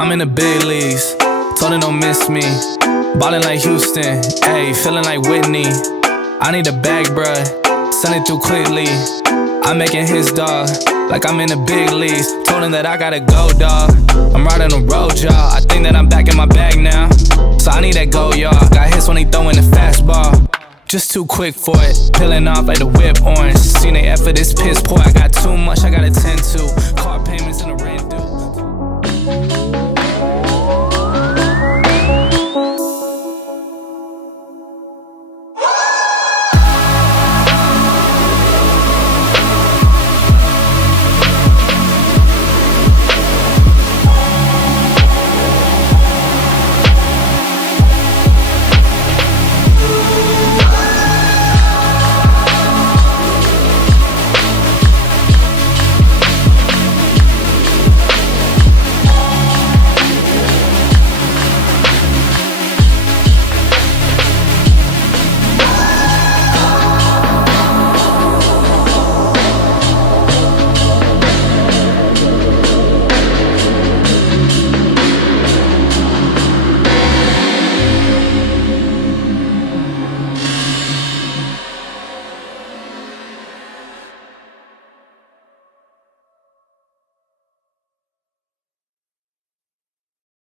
I'm in the big leagues, told him don't miss me. Ballin' like Houston, ayy, feeling like Whitney. I need a bag, bruh, send it through quickly. I'm making his dog, like I'm in the big leagues. Told him that I gotta go, dawg. I'm riding the road, y'all. I think that I'm back in my bag now, so I need that go, y'all. Got hits when he throwin' the fastball, just too quick for it. Peeling off like the whip orange. Seen the effort, this piss poor. I got too much I gotta tend to. Car payment